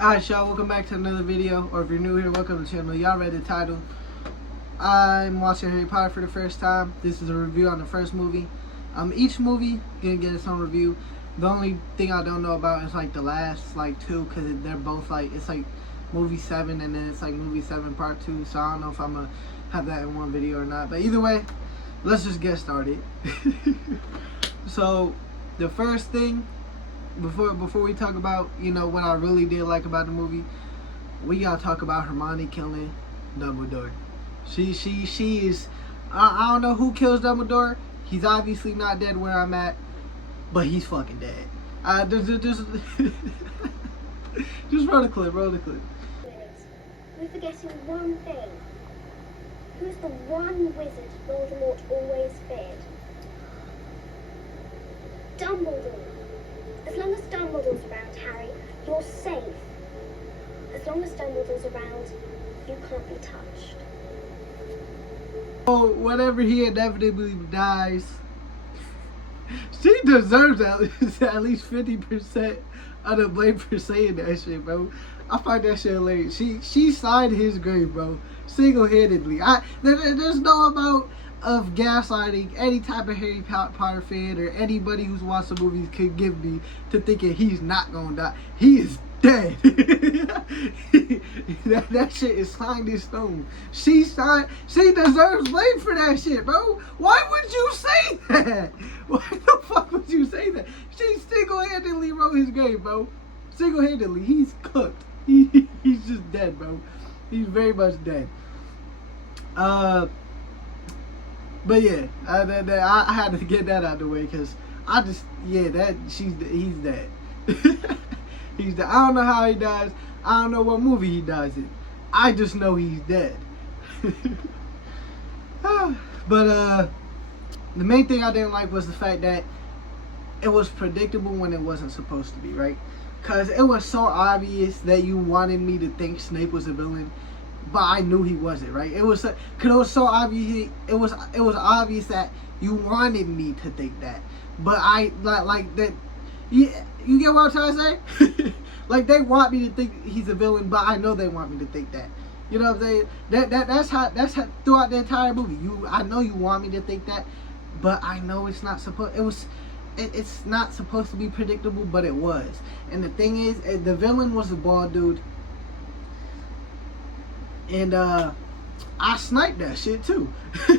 Alright y'all, welcome back to another video, or if you're new here, welcome to the channel. Y'all read the title. I'm watching Harry Potter for the first time. This is a review on the first movie. Each movie gonna get its own review. The only thing I don't know about is like the last two, because they're both it's like movie 7 and then it's like movie 7 part 2, so I don't know if I'm gonna have that in one video or not. But either way, let's just get started. So the first thing, before we talk about, what I really did like about the movie, we gotta talk about Hermione killing Dumbledore. She is, I don't know who kills Dumbledore. He's obviously not dead where I'm at, but he's fucking dead. Just roll the clip, We're forgetting one thing. Who's the one wizard Voldemort always feared? Dumbledore. As long as Dumbledore's around, Harry, you're safe. As long as Dumbledore's around, you can't be touched. Oh, whenever he inevitably dies, she deserves at least 50% of the blame for saying that shit, bro. I find that shit hilarious. She signed his grave, bro, single-handedly. There's no amount of gaslighting any type of Harry Potter fan or anybody who's watched the movies could give me to thinking he's not gonna die. He is dead. that shit is signed in stone. She deserves blame for that shit, bro. Why would you say that? Why the fuck would you say that? She single-handedly wrote his grave, bro. Single-handedly. He's cooked. He's just dead, bro. He's very much dead. But yeah, I had to get that out of the way, because he's dead. He's dead. I don't know how he dies. I don't know what movie he dies in. I just know he's dead. But the main thing I didn't like was the fact that it was predictable when it wasn't supposed to be, right? Because it was so obvious that you wanted me to think Snape was a villain, but I knew he wasn't, right? It was so obvious. It was obvious that you wanted me to think that, but I like that. Yeah, you get what I'm trying to say? Like, they want me to think he's a villain, but I know they want me to think that. You know what I'm saying? That's how throughout the entire movie. I know you want me to think that, but I know it's not supposed. It's not supposed to be predictable, but it was. And the thing is, the villain was a bald dude. And I sniped that shit too. Cause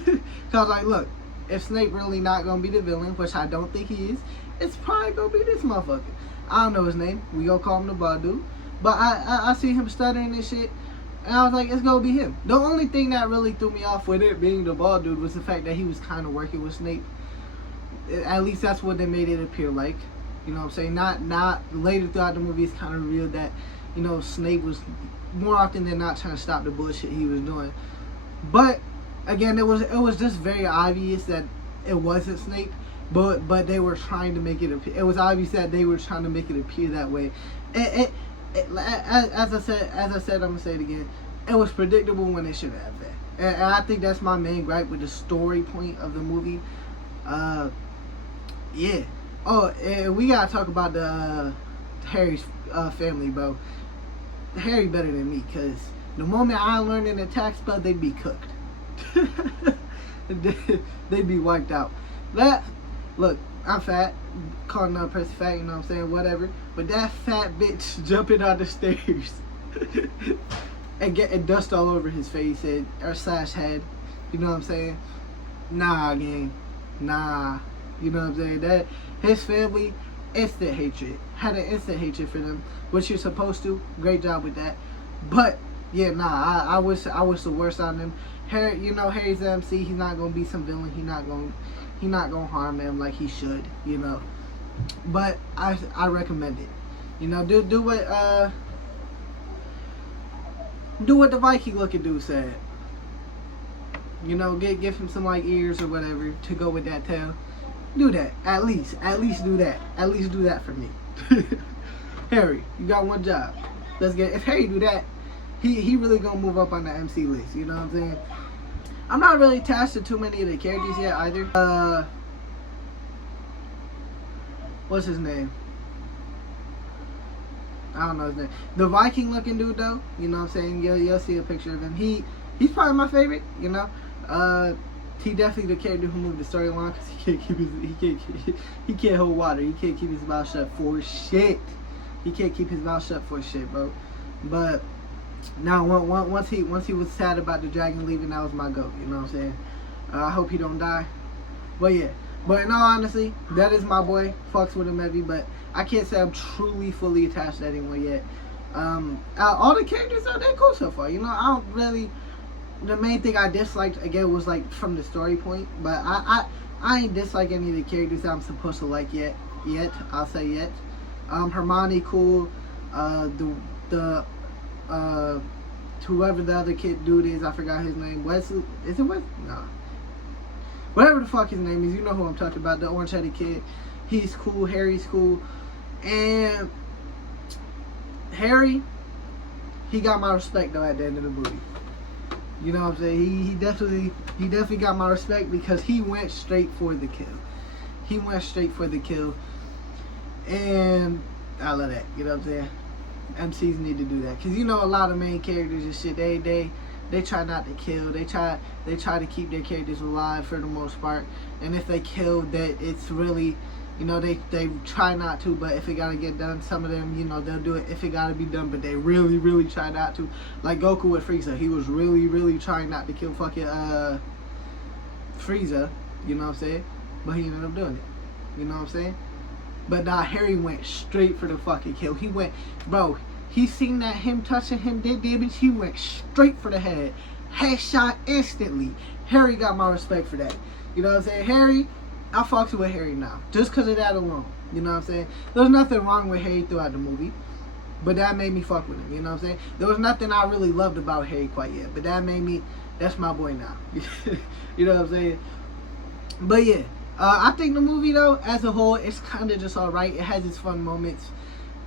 I was like, look, if Snape really not gonna be the villain, which I don't think he is, it's probably gonna be this motherfucker. I don't know his name. We gonna call him the bald dude. But I see him stuttering and shit, and I was like, it's gonna be him. The only thing that really threw me off with it being the bald dude was the fact that he was kind of working with Snape. At least that's what they made it appear like. You know what I'm saying? Not later throughout the movie, it's kind of revealed that, Snape was more often than not trying to stop the bullshit he was doing. But again, it was just very obvious that it wasn't Snape, but they were trying to make it appear. It was obvious that they were trying to make it appear that way. As I said, I'm gonna say it again. It was predictable when it should have been, and I think that's my main gripe with the story point of the movie. Yeah. Oh, and we gotta talk about the Harry's family, bro. Harry better than me, because the moment I learned an attack spell, they'd be cooked. They'd be wiped out. Look, I'm fat, calling another person fat, you know what I'm saying, whatever. But that fat bitch jumping out the stairs and getting dust all over his face or slash head, you know what I'm saying? Nah, gang, nah. You know what I'm saying? That his family, instant hatred. Had an instant hatred for them, which you're supposed to. Great job with that. But yeah, nah. I wish the worst on them. Harry, Harry's the MC. He's not gonna be some villain. He's not gonna harm them like he should. But I recommend it. Do what the Viking looking dude said. Give him some ears or whatever to go with that tail. Do that. At least do that. At least do that for me. Harry, you got one job. If Harry do that, he really gonna move up on the MC list. You know what I'm saying? I'm not really attached to too many of the characters yet either. What's his name? I don't know his name. The Viking looking dude though, you know what I'm saying? You'll see a picture of him. He's probably my favorite, you know. He definitely the character who moved the story along because he can't hold water. He can't keep his mouth shut for shit. He can't keep his mouth shut for shit, bro. But now once he was sad about the dragon leaving, that was my goat. You know what I'm saying? I hope he don't die. But yeah. But in all honesty, that is my boy. Fucks with him heavy, but I can't say I'm truly fully attached to anyone yet. All the characters are they're cool so far. You know, I don't really. The main thing I disliked again was like from the story point, but I ain't dislike any of the characters that I'm supposed to like yet. I'll say yet. Hermione cool. The whoever the other kid dude is, I forgot his name. Wesley, is it Wesley? No. Whatever the fuck his name is, you know who I'm talking about. The orange-headed kid. He's cool. Harry's cool, and Harry, he got my respect though at the end of the movie. You know what I'm saying? He definitely got my respect because he went straight for the kill. He went straight for the kill. And I love that. You know what I'm saying? MCs need to do that. Because you know a lot of main characters and shit, they try not to kill. They try to keep their characters alive for the most part. And if they kill, that it's really, you know, they try not to, but if it gotta get done, some of them, you know, they'll do it if it gotta be done, but they really try not to. Like Goku with Frieza, he was really trying not to kill fucking Frieza, you know what I'm saying? But he ended up doing it, you know what I'm saying? But now Harry went straight for the fucking kill. He went, bro, he seen that him touching him did damage, he went straight for the head. Headshot instantly. Harry got my respect for that. You know what I'm saying? Harry, I fucks with Harry now, just because of that alone. You know what I'm saying? There's nothing wrong with Harry throughout the movie, but that made me fuck with him. You know what I'm saying? There was nothing I really loved about Harry quite yet, but that made me, that's my boy now. You know what I'm saying? But yeah, I think the movie though, as a whole, it's kind of just alright. It has its fun moments.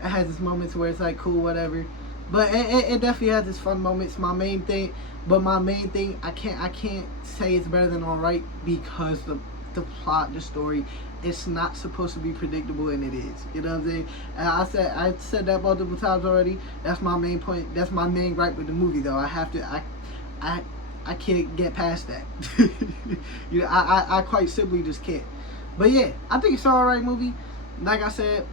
It has its moments where it's like cool, whatever. But it definitely has its fun moments. My main thing, I can't say it's better than alright because the plot, the story, it's not supposed to be predictable, and it is. You know what I'm saying? And I said that multiple times already. That's my main point. That's my main gripe with the movie, though. I can't get past that. You know, I quite simply just can't. But yeah, I think it's an alright movie. Like I said,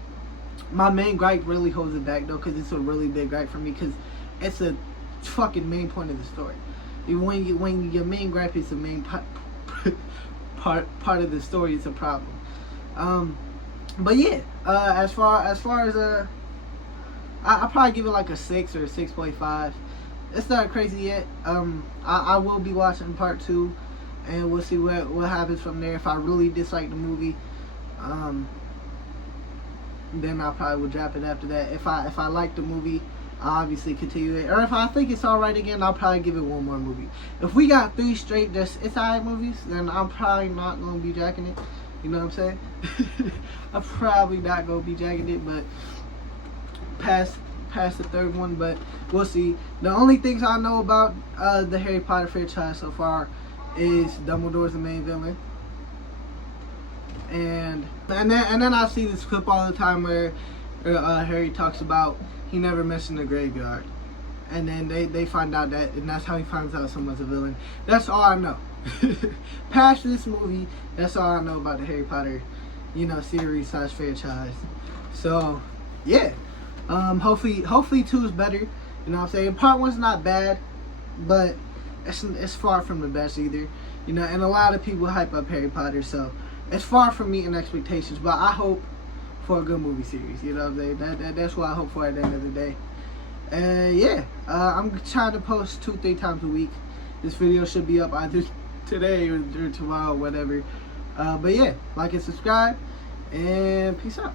my main gripe really holds it back though, because it's a really big gripe for me, because it's a fucking main point of the story. When your main gripe is the main part of the story, it's a problem. But yeah, as far as I'll probably give it like a 6 or a 6.5. It's not crazy yet. I will be watching part 2, and we'll see what happens from there. If I really dislike the movie, then I probably will drop it after that. If I like the movie, I'll obviously continue it. Or if I think it's alright again, I'll probably give it one more movie. If we got 3 straight just it's alright movies, then I'm probably not gonna be jacking it. You know what I'm saying? I'm probably not gonna be jacking it, but past the 3rd one, but we'll see. The only things I know about the Harry Potter franchise so far is Dumbledore's the main villain. And then I see this clip all the time where Harry talks about he never mentioned the graveyard, and then they find out that, and that's how he finds out someone's a villain. That's all I know. Past this movie, that's all I know about the Harry Potter, you know, series / franchise. So yeah, hopefully 2 is better. You know what I'm saying? Part 1's not bad, but it's far from the best either. You know, and a lot of people hype up Harry Potter, so it's far from meeting expectations. But I hope for a good movie series. You know what I'm saying? That's what I hope for at the end of the day. Yeah, I'm trying to post 2-3 times a week. This video should be up either today or tomorrow, whatever. But yeah, like and subscribe, and peace out.